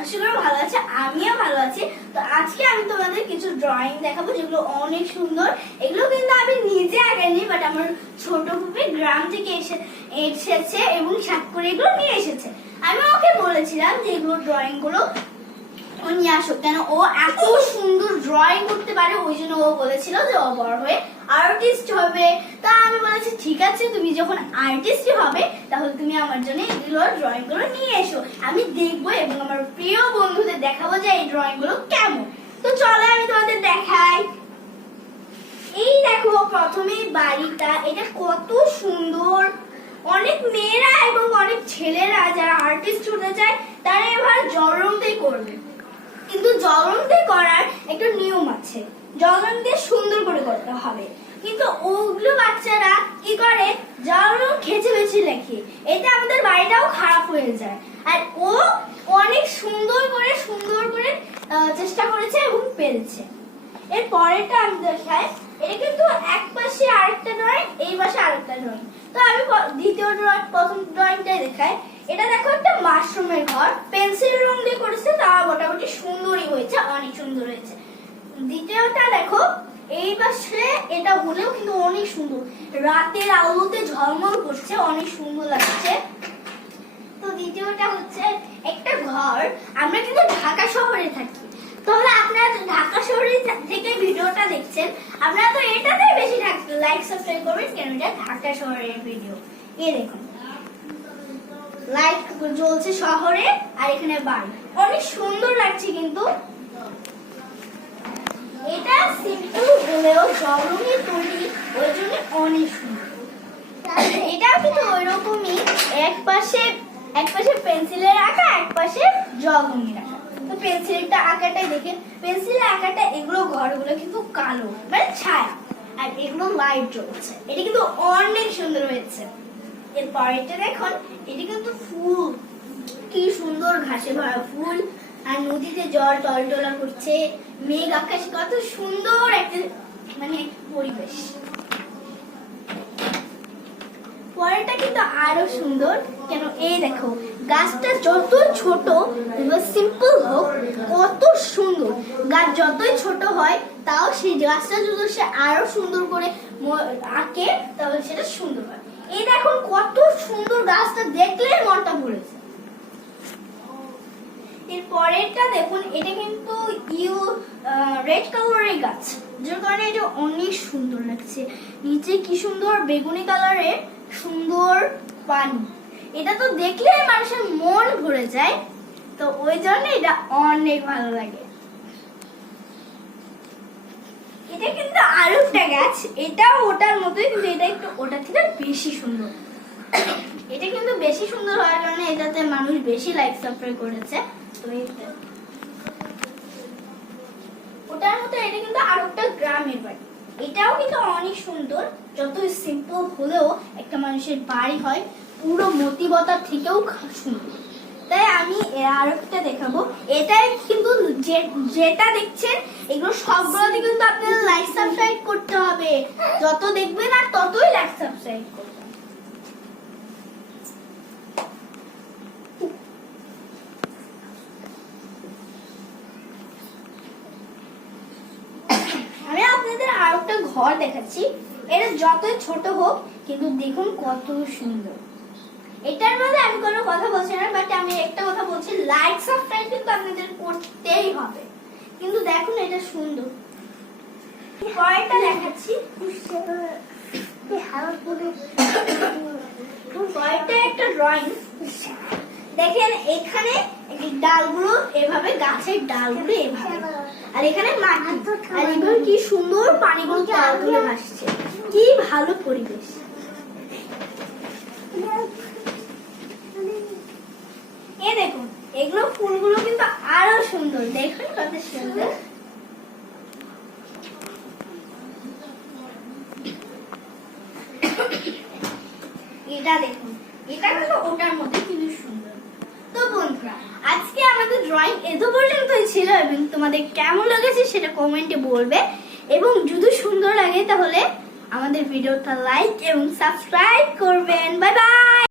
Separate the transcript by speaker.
Speaker 1: আশা ভালো আছে, আমিও ভালো আছি। তো আজকে আমি তোমাদের কিছু ড্রয়িং দেখাবো যেগুলো অনেক সুন্দর। এগুলো কিন্তু আমি নিজে আঁকাইনি বাট আমার ছোট পুপি গ্রাম থেকে এসে, এসেছে এবং সাত করে এগুলো নিয়ে এসেছে। আমি ওকে বলেছিলাম যে এগুলো ড্রয়িংগুলো ও নিয়ে আসুক, কেন ও এত সুন্দর ড্রয়িং করতে পারে, ওই জন্য ও বলেছিল যে ও বড় হয়ে আর্টিস্ট হবে। তা আমি বলেছি, ঠিক আছে, তুমি যখন আর্টিস্ট হবে, তাহলে তুমি আমার জন্য এগুলো ড্রয়িংগুলো নিয়ে এসো। আমি দেখব এবং আমার প্রিয় বন্ধুদের দেখাবো যে এই ড্রয়িংগুলো কেমন। তো চলো আমি তোমাদের দেখাই। এই দেখো, প্রথমে বাড়িটা, এটা কত সুন্দর। অনেক মেয়েরা এবং অনেক ছেলেরা যারা আর্টিস্ট হতে চায়, তারা এবার জলরঙতেই করবে। কিন্তু জলরঙতে একটা নিয়ম আছে। জলরঙতে সুন্দর করে করতে হবে। কিন্তু ওগুলো বাচ্চারা কি করে? জলরং খেচে বেছে লেখে। এতে আমাদের বাড়িটাও খারাপ হয়ে যায়। আর ও অনেক সুন্দর করে সুন্দর করে চেষ্টা করেছে এবং পেরেছে। এর পরেরটা আমি দেখাই। এটা কিন্তু এক পাশে আরেকটা ড্রয়িং এই পাশে আরেকটা ড্রয়িং তো আমি দ্বিতীয় ড্রয়িং, প্রথম ড্রয়িংটাই দেখাই। এটা দেখো একটা মাশরুমের ঘর পেন্সিল রং দিয়ে করেছে তা মোটামুটি সুন্দরই হয়েছে অনেক সুন্দর হয়েছে দ্বিতীয়টা দেখো এই পাশে এটা হলেও কিন্তু অনেক সুন্দর। রাতের আলোতে ঝলমল করছে, অনেক সুন্দর লাগছে। তো দ্বিতীয়টা হচ্ছে একটা ঘর। আমরা কিন্তু ঢাকা শহরে থাকি। তাহলে আপনারা ঢাকা শহরে থেকে ভিডিওটা দেখছেন, আপনারা তো এটাতে বেশি লাইক সাবস্ক্রাইব করবেন কেন এটা ঢাকা শহরের ভিডিও। এ দেখুন। লাইট জ্বলছে শহরে আর এখানে বাড়ি। অনেক সুন্দর লাগছে কিন্তু। এটা সিম্পল হলেও জলরঙে তৈরি ওই জন্য অনেক সুন্দর। এটাও কিন্তু ওই রকমই এক পাশে এক পাশে পেন্সিলের আঁকা, এক পাশে জলরঙের আঁকা। তো পেন্সিলটা আঁকাটাই দেখেন পেন্সিলের আঁকাটা এগুলো ঘরগুলো কিন্তু কালো মানে ছায়া, আর এগুলো লাইট জ্বলছে। এটা কিন্তু অনেক সুন্দর হয়েছে। এরপর এটা দেখুন, এটা কিন্তু ফুল, কি সুন্দর ঘাসে ভরা ফুল আর নদীতে জল টলটলা করছে। মেঘ আকাশ কত সুন্দর একটা মানে পরিবেশ। পরেরটা কিন্তু আরও সুন্দর। কেন, এই দেখো, গাছটা যত ছোট সিম্পল হোক, কত সুন্দর। গাছ যতই ছোট হয়, তাও সেই গাছটা যদি সে আরও সুন্দর করে আঁকে, তাহলে সেটা সুন্দর হয়। এই দেখুন কত সুন্দর গাছটা দেখলে মনটা ভরেছে এর পরেরটা দেখুন, এটা কিন্তু ইউ রেড কালারের গাছ, যার কারণে এটা অনেক সুন্দর লাগছে। নিচে কি সুন্দর, বেগুনি কালারের সুন্দর পানি। এটা তো দেখলে মানুষের মন ভরে যায়, তো ওই জন্য এটা অনেক ভালো লাগে। এটা কিন্তু একটা গাছ এটা ওটার মতোই, কিন্তু এটা একটু ওটার থেকে বেশি সুন্দর। এটা কিন্তু বেশি সুন্দর হওয়ার কারণে এটাতে মানুষ বেশি লাইক সাবস্ক্রাইব করেছে। তো ওটার মতো এটা কিন্তু আর একটা গ্রামের বাড়ি এটাও কিন্তু অনেক সুন্দর। যত সিম্পল হলেও একটা মানুষের বাড়ি হয়, পুরো মতিবতার থেকেও সুন্দর। তাই আমি আর একটা দেখাবো। এটাই কিন্তু যেটা দেখছেন, এগুলো সবগুলোতে কিন্তু আপনাদের লাইক সাবস্ক্রাইব করতে হবে। যত দেখবেন আর ততই লাইক সাবস্ক্রাইব করবেন আমি আপনাদের আর একটা ঘর দেখাচ্ছি। এটা যতই ছোট হোক, কিন্তু দেখুন কত সুন্দর। এটার মধ্যে আমি কোনো কথা বলছি না বাট আমি একটা কথা বলছি লাইক সাবস্ক্রাইব কিন্তু আপনাদের করতেই হবে। কিন্তু দেখুন এটা সুন্দর। পরেরটা দেখাচ্ছি। পরেরটা একটা ড্রয়িং দেখেন এখানে ডালগুলো এভাবে, গাছের ডালগুলো এভাবে। আর এখানে মাটি। আর কি সুন্দর পানিগুলো তল ভাসছে। কি ভালো পরিবেশ। এ দেখুন, এগুলো ফুলগুলো কিন্তু আরও সুন্দর। দেখুন কত সুন্দর। এটা দেখুন, এটা কিন্তু ওটার মধ্যে কিন্তু সুন্দর। তো বন্ধুরা আমাদের ড্রয়িং এত পর্যন্তই ছিল এবং তোমাদের কেমন লেগেছে সেটা কমেন্টে বলবে। এবং যদি সুন্দর লাগে তাহলে আমাদের ভিডিওটা লাইক এবং সাবস্ক্রাইব করবেন। Bye bye